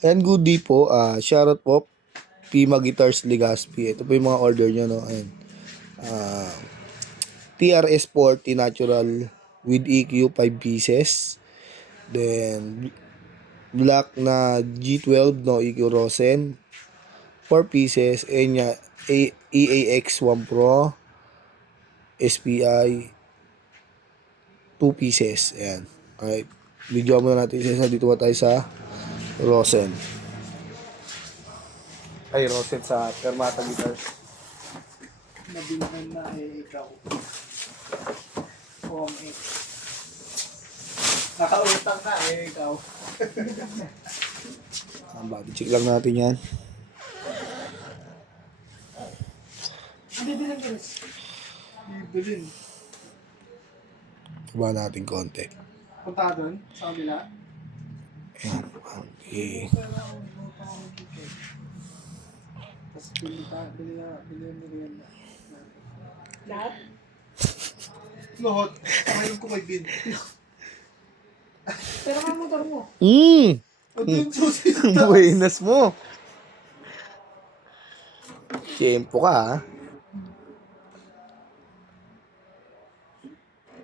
And good day po, shoutout po, Pima Guitars Legazpi. Ito po yung mga order nyo, no? Ayan. TRS 40 natural with EQ 5 pieces. Then, black na G12, no EQ Rosen, 4 pieces. Enya, EAX 1 Pro, SPI, 2 pieces. Ayan. Alright. Video muna natin isa dito ba tayo sa Rosen. Ay, Rosen sa Permata Guitars. Nabinhan na ikaw. Form X. Nakautang ka ikaw. Ang body check lang natin yan. Bibilin ko rin. Bibilin. Baba natin konti. Punta doon, sa kabila. Ayan. Okay. Tapos bili merienda. Lahat? Lahat. Mayroon ko may bin. Pero nga motor mo. Ano yung susi sa taas? Buenas mo. Tempo ka, ha?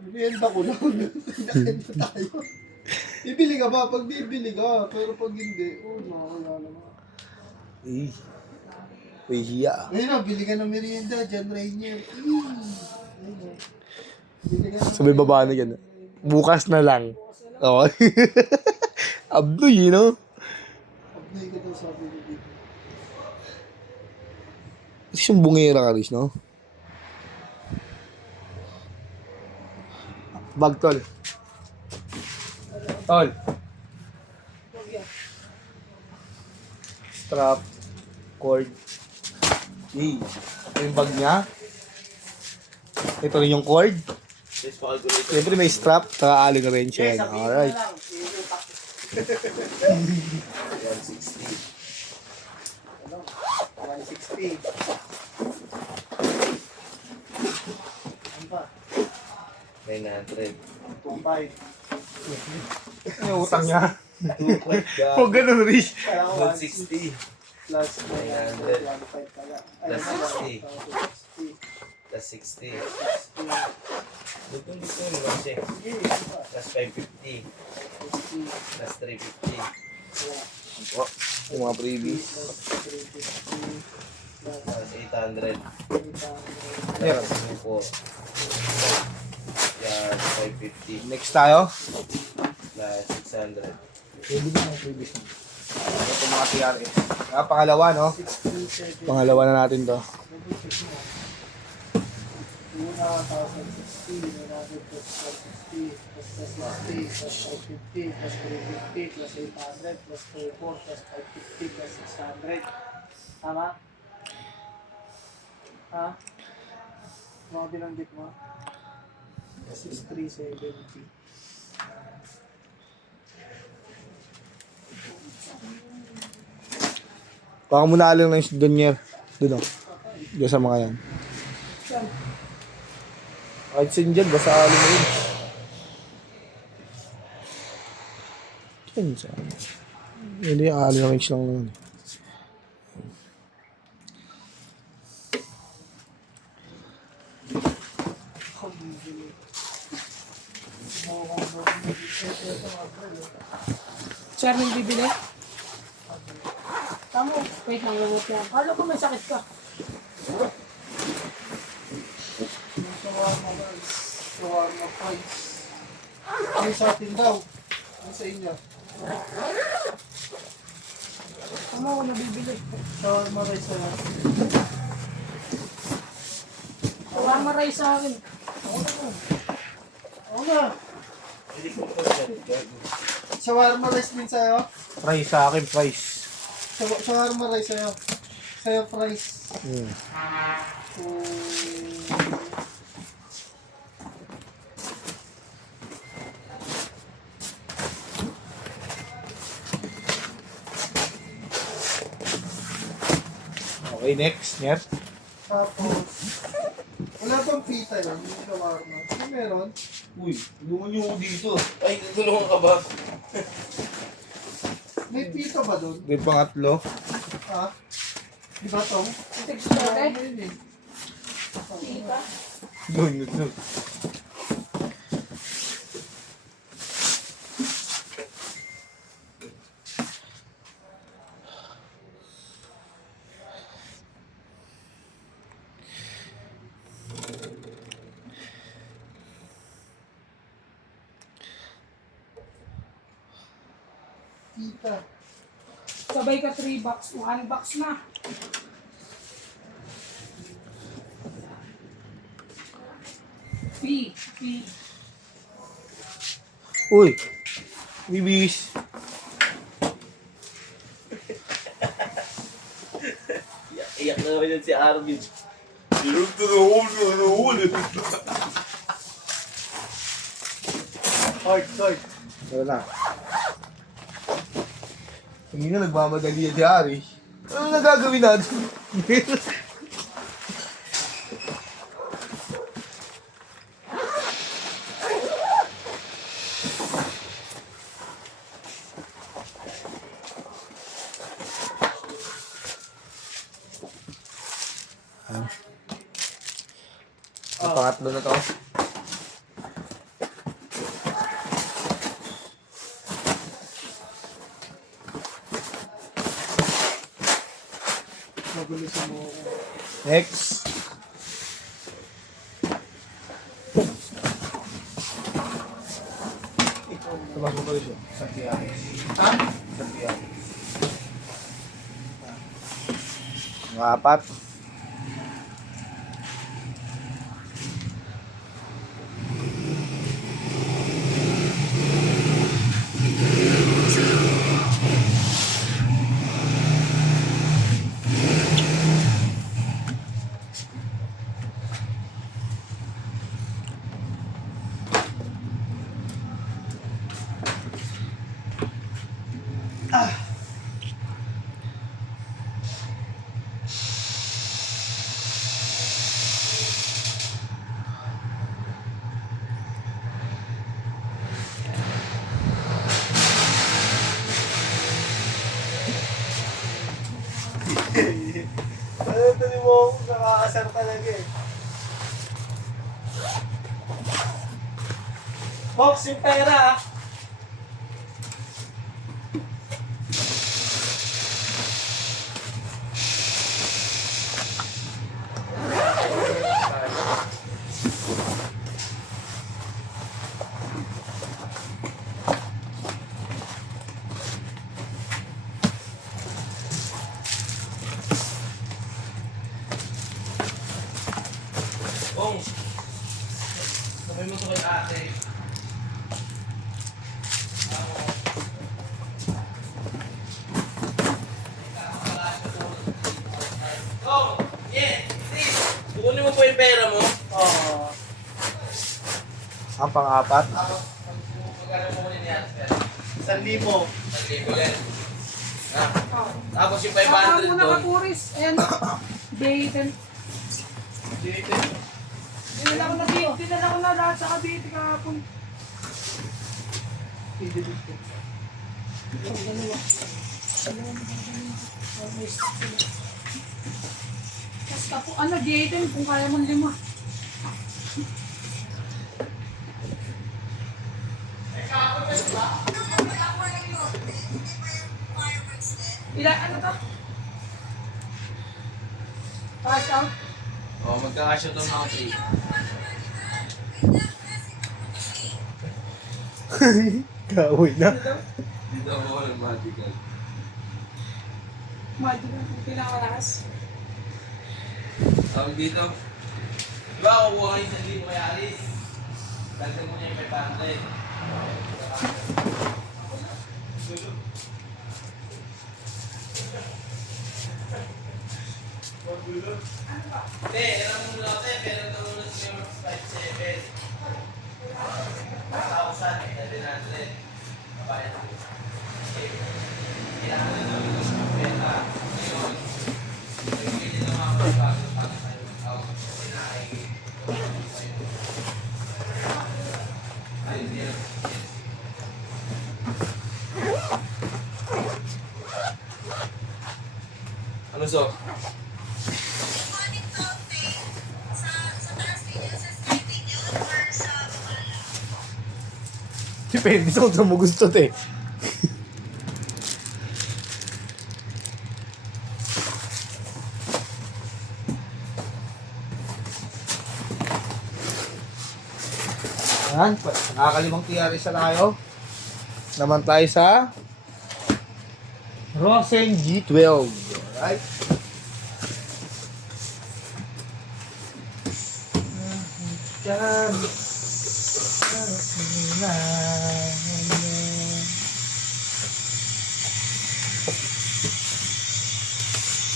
Merienda ko lang. Merienda tayo. Bibili ka ba? Pag bibili ka. Pero pag hindi, nakakaya naman. Eh. Uy, hiya. Ayun na, bili ka ng merienda, John Rainier. Bili ka ng Sabay baba na yan. Bukas na lang. Oo. Abdoy, you know? Abnay ka daw sabi ni Big. Kasi yung bungera ka, Riz, no? Bag, tol. Tol. Strap. Cord. Ito yung bag niya. Ito rin yung cord. Siyempre may strap. Saka aling wrench yan. Alright. 160. Ano pa? 900. 2.5. Yung utang niya. 2.5. Huwag ganun, Riz. Kaya 160. plus 900. 1.5 pala. Plus 60. 60. Plus 60. 60. Dito mo kasi. Sige, ano pa? Plus 550. 60. Plus 350. Kaya, Oh, yung mga freebies. plus 350. Plus Plus 800. 800. Meron. Plus 4. Yan, 550. Next tayo. Plus 600. Pwede ba mga freebies mo? Ito mga TRS. Pangalawa, no? 67. Pangalawa na natin to. Una, 1,060, 100 plus 160, plus 60, plus 550, plus 350, plus 800, plus 34, plus 550, plus 600. Tama? Ha? Mga binanggit mo? 6,370. Baka mo na alam ng Donyer. Doon, oh. Doon sa mga yan. Saan? Kahit sin dyan, basta alam mo yun. Yan, sa hindi, alam ng range lang naman. Sir, nang bibili? Tamo, wait lang, lumot yan. Kala ko may sakit ka. Yung shawarma guys. Shawarma fries. Ano sa atin daw? Ano sa inyo? Tamo ako nabibili. Shawarma rice sa Shawarma rice sa akin. Oo nga. Shawarma rice din sa'yo? Price sa akin, price. Shawarma rice sa'yo. Sa'yo fries. Hmm. Okay, next. Yep. Tapos, wala bang pita yun? Yung shawarma. Ano meron? Uy, tulungan niyo ako dito. Ay, tutulungan ka ba? May pito ba doon? Ito yung pangatlo. Ha? Di ba to? Text ko Wala eh. na yun eh. Tita. Doon. Tita. Sabay ka 3 box. 1 box na. P. P. Uy! Bibis! Iyak na naman yun si Arvin. Hard. Wala na. Hindi na nagmamadali yan si Ari. Ano nagagawin natin? Ang pangatlo na to. Magulisan mo ako. Next. Tabas mo pala siya. Santiago. Ha? Santiago. Mga apat. Ano mo ako? Nakakasar talaga eh. Box yung pera ah. Bong! Sabay mo ito kay ate. Bong! Yeah! Please! Kukunin mo po yung pera mo. Oo. Ang pang-apat. Magkano mo kunin ni ate? 1,000. Nag-libo yan. Ha? Tapos yung Saka 500 muna ka doon. puris. Ayan. Dayton. Dito. Dinala ko na dito. Dinala ko na lahat sa Cavite kahapon. Dito. Ang dalawa. May stock sila. Tapos tapo, ano, Dayton, kung kaya mong 5. Ilan, ano to? Cash out? Oh, magkakasya ito mga 3. Kaaway na. Dito ako ng magical. Magic na, pinakalakas. Tawag dito. Diba kukuha kayo sa libo kay Alice? Dagdag mo niya yung 500. Hindi, ilang mo lang tayo, pero tulungan siya mag 5-7. 1,000, 700. Kabayan ko. Kailangan na namin ng pera. Ngayon, nagbigay din ng mga pagbago para tayo mag-out. Kasi nakikita. Ayun, yan. Ano so? Depende sa kung saan mo gusto, te. Ayan, nakakalimang TRS na tayo. Naman tayo sa Rosen G12. Alright. Yan.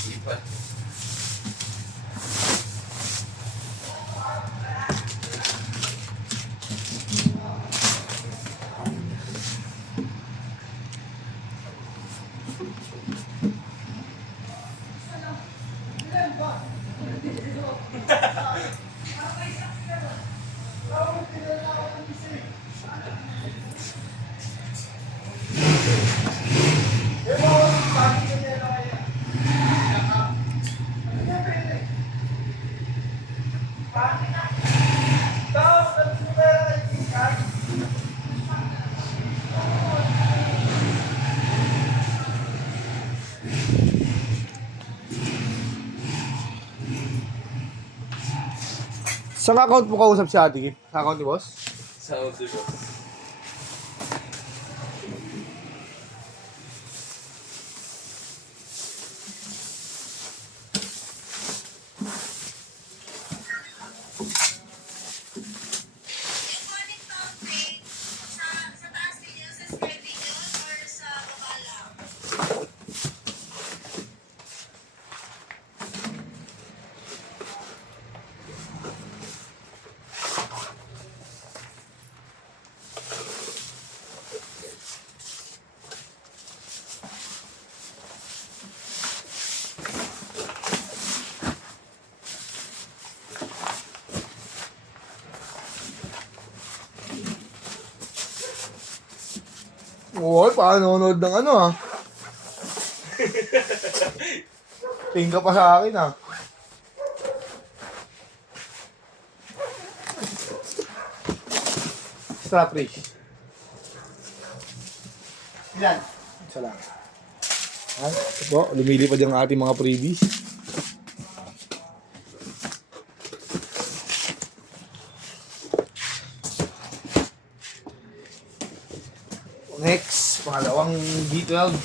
Iba. Saan account mo kausap si Ate Kim? Sa account ni boss? Sa audio ko. Uy, paano nanonood ng ano ah? Tingin ka pa sa akin ah. Strap race. Yan. Isa lang. Ayan, ito po, lumilipad yung ating mga freebies. Next, pangalawang B12.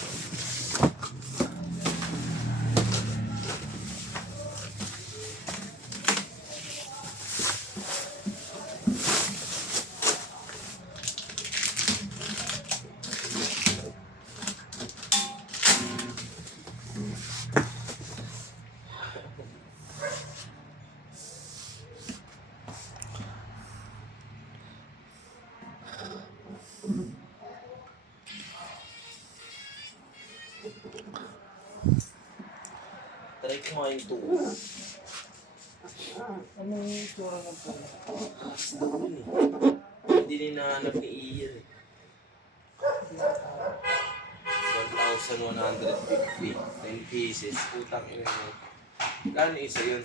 Try ko nga yung tuwa. Anong itsura ng po? Hindi rin nahanap ni Ian eh. 1,150. 10 pieces. Putang ina mo. Kano isa yun?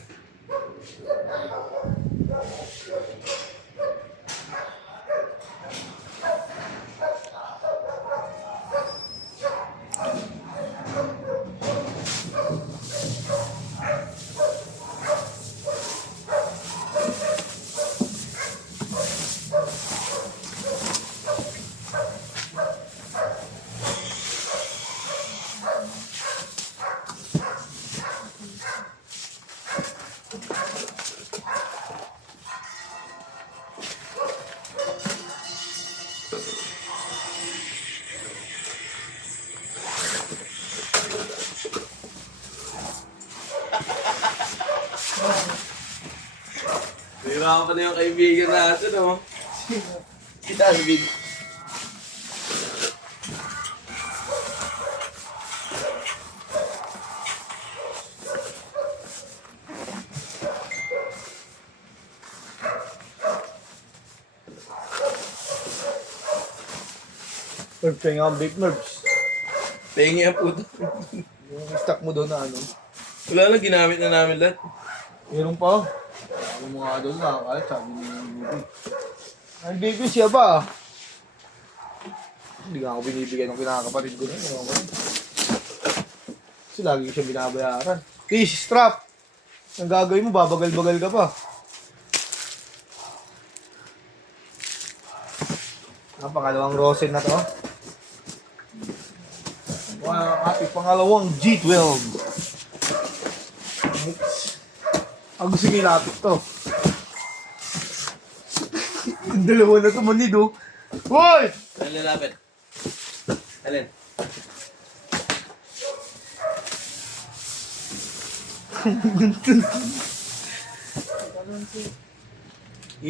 Hirapan pa na yung kaibigan natin, no? Si Alvin. Nerves kayo nga ang big nerves. Pengi ang puto. Yung stock mo doon na ano. Wala na, ginamit na namin lahat. Meron pa. Yung mga doon nakakalat, sabi ni Bibi. Ang Bibi siya ba? Hindi nga ako binibigyan ng kinakapatid ko na. Kasi lagi siya binabayaran. Fish strap! Ang gagawin mo, babagal-bagal ka pa. Ang pangalawang rosin na to. Ang ating pangalawang G12. Ang gusto nyo ilapit to. Ang dalawa na to manid oh. Hoy! Alin lalapit? Alin?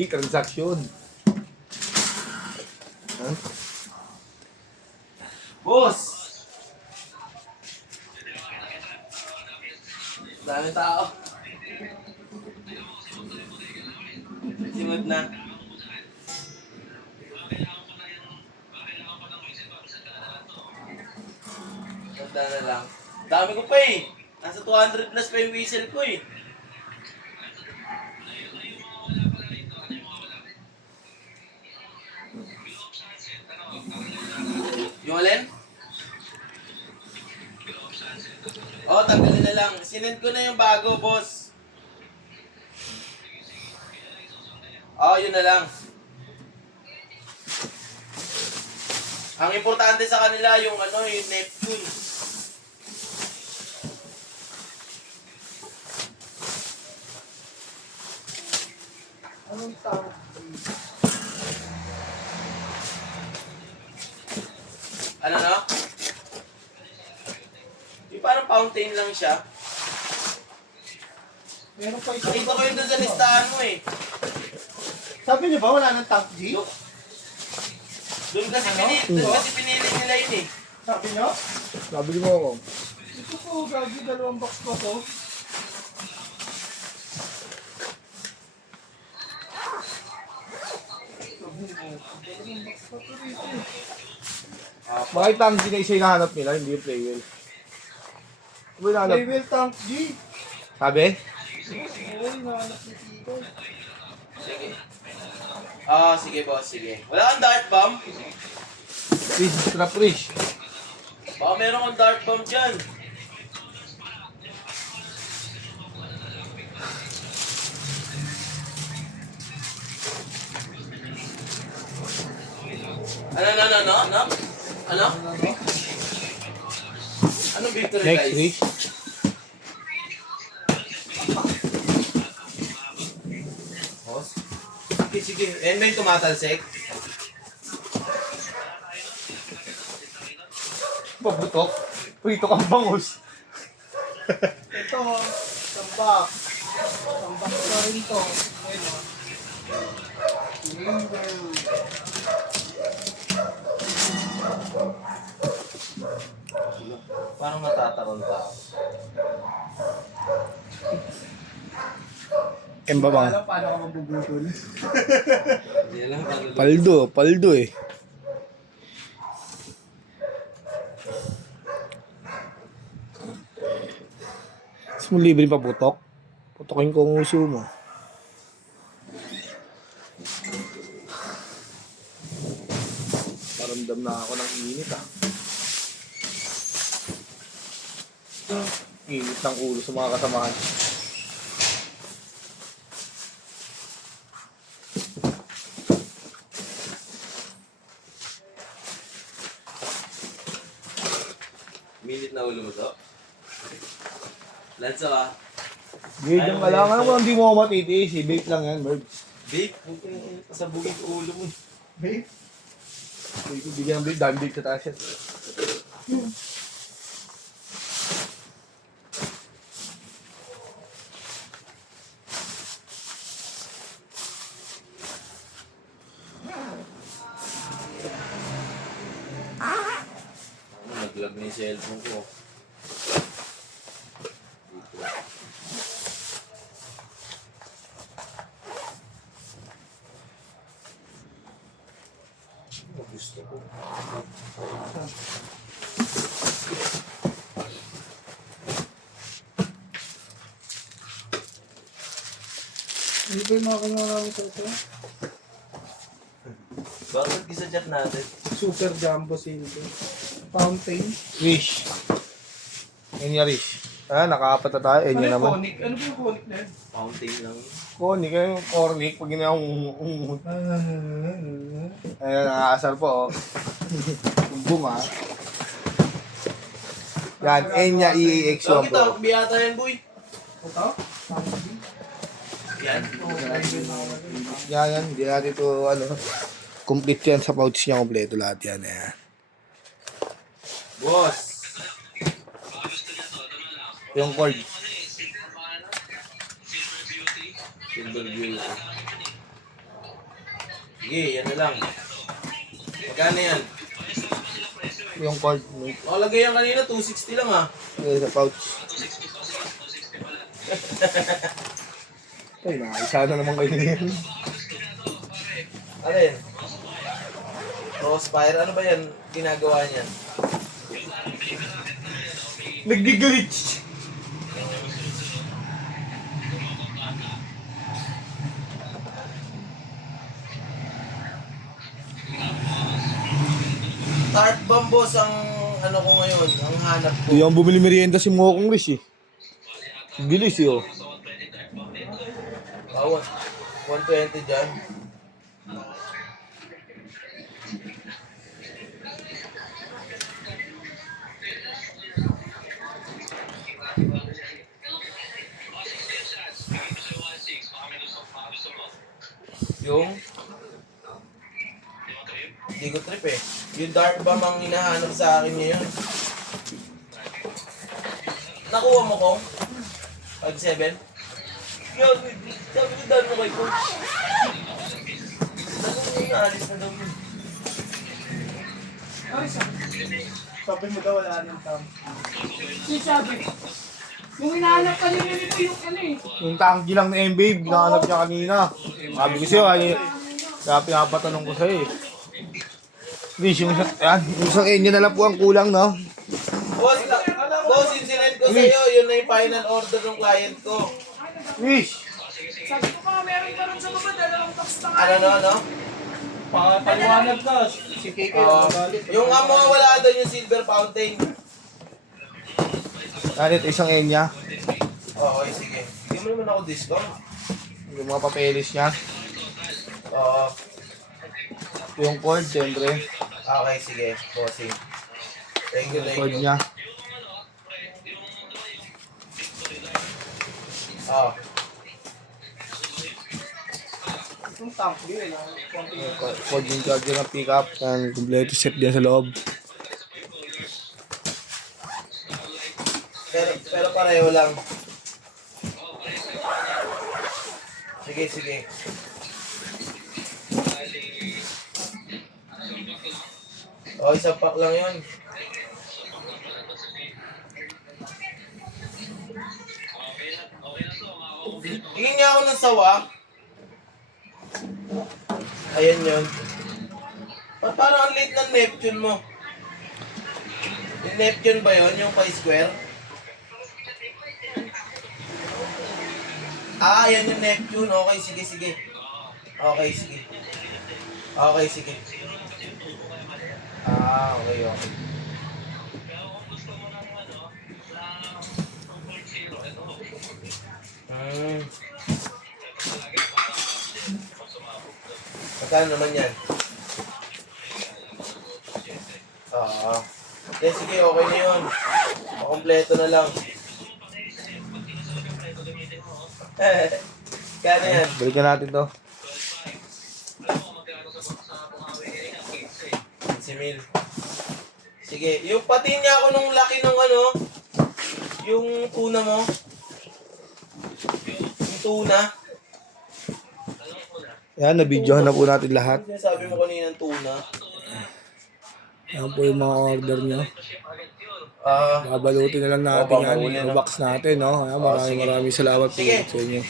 Transaction. Huh? Boss! Dami tao. Simod na. Ganda na lang. Dami ko pa eh. Nasa 200 plus pa yung whistle ko eh. Yung alin? Oo, tanggalin na lang. Sinend ko na yung bago, boss. Oo, yun na lang. Ang importante sa kanila yung ano, yung Neptune. Anong tawag? Ano no? Yung parang fountain lang siya. Meron pa ito. Nakita ko yun dun sa listahan mo eh. Sabi niyo ba wala nang tank G? Doon kasi, pinili nila yun eh. Sabi niyo? Sabi mo ako. Ito po, gagi, 2 box pa to. Bakit tank G na isa yung nahanap nila, hindi yung playwheel? Ano yung nahanap? Playwheel tank G. Sabi? Oo, hinahanap ni Tito. Sige. Sige boss, sige. Wala kang dart bomb? Fish strap fish. Baka meron kang dart bomb dyan. Ano? Ano? Anong victory Next guys? fish. Boss? Sige. Yan ba yung tumatalsik? Pabutok. Prito kang bangus. Ito, tambak. Tambak na rin to. Ayun o. Parang natataron ka. Kemba ba? Alam paano ka mabubutol. Hindi alam paano. Paldo eh. Mas mo libre pa putok? Putokin ko ang uso mo. Paramdam na ako ng init ah. Init ng ulo sa mga kasamahan. Minute na ulo mo to. Lansa ka. Gage ang kailangan mo, hindi mo ako matitiis. Vape lang yan, Merv. Babe, huwag ka pasabugin ko ulo mo. Babe, Bigyan ng vape, dami vape sa taas yan. Nag-lag na yung cellphone ko. Gusto ko. Hindi ba yung mga kinuha namin sa ito? Bakit isa chat natin? Super Jumbo Silver. Fountain. Wish. Enya Wish. Ah, nakaapat na tayo. Enya naman. Conic? Ano ba yung conic na yun? Fountain lang. Koni kayo, cornic. Pag ginawa Ayan, nakaasar po. Bumbong ah. Yan, Enya EAX Bakit po. ito? Biyata yan, boy. Ito? Yan. Yan, hindi natin ito, ano, complete yan sa pouch niya, kompleto lahat yan. Eh. Boss. Yung cord. Silver Beauty. Sige, yan na lang. Magkano yan? Yung cord. O, lagay yan kanina, 260 lang ah. Sa pouch. Ay, nakaisa na naman kayo yan. Alin? Crossfire, ano ba yan ginagawa niyan? Nag-glitch. Tart bomb boss ang ano ko ngayon, ang hanap ko. Yung bumili merienda si Mokong Rish eh. Bilis eh oh. Bawat 120 dyan. Yung hindi ko trip eh. Yung dark bomb ang hinahanap sa akin ngayon. Nakuha mo ko? 5-7? Yan, sabi ko dahil mo kay coach. Sabi ko inaalis na daw yun. Ay, sabi mo daw wala nang tam. Si sabi. Yung hinahanap ka nila nito yung ano eh. Yung tangki lang na M-Babe, hinahanap niya kanina. Sabi ko sa'yo, kaya pinapatanong ko sa'yo eh. Rish, yung isang Enya na lang po ang kulang, no? Boss, boss, yung sinend ko sa'yo, yun na yung final order ng client ko. Rish! Sabi ko pa, meron ka rin sa baba, dalawang box na nga. Ano? Paliwanag na. Si Kiki Uh, ang nagalit. yung wala doon yung silver fountain. Yan ito, isang Enya. Okay, sige. Hindi mo naman ako discount. Yung mga papeles niya. Oo. Yung cord, siyempre. Okay, sige. Bossing. Thank you, Yung thank cord you. niya. Oh. Yung tank din. Yung cord yung charger ng pickup. Yan, kompleto set din sa loob. Pero pareho lang. Sige, sige. Oh, isang pack lang yun. Tingin nga ako ng sawa. Ayan yun. Parang ang late ng Neptune mo. Yung Neptune ba yun? Yung pa-square? Ah, yan yung Neptune. Okay, sige, sige. Okay, sige. Okay, sige. Ah, okay, okay. Magkano naman yan? Okay, sige, okay na yun. Makompleto na lang. Kano yan? Balikan natin to. 15,000. Sige, yung patin niya ako nung laki ng ano, yung tuna mo. Yung tuna. Yan, nabidyohan na po natin lahat. Ano sinasabi mo kanina ng tuna? Yan po yung mga order nyo. Ah, Babalutin na lang natin yan. Babalutin, no? Yung box natin, no? Ayan, sige. maraming salamat po Sige. sa inyo.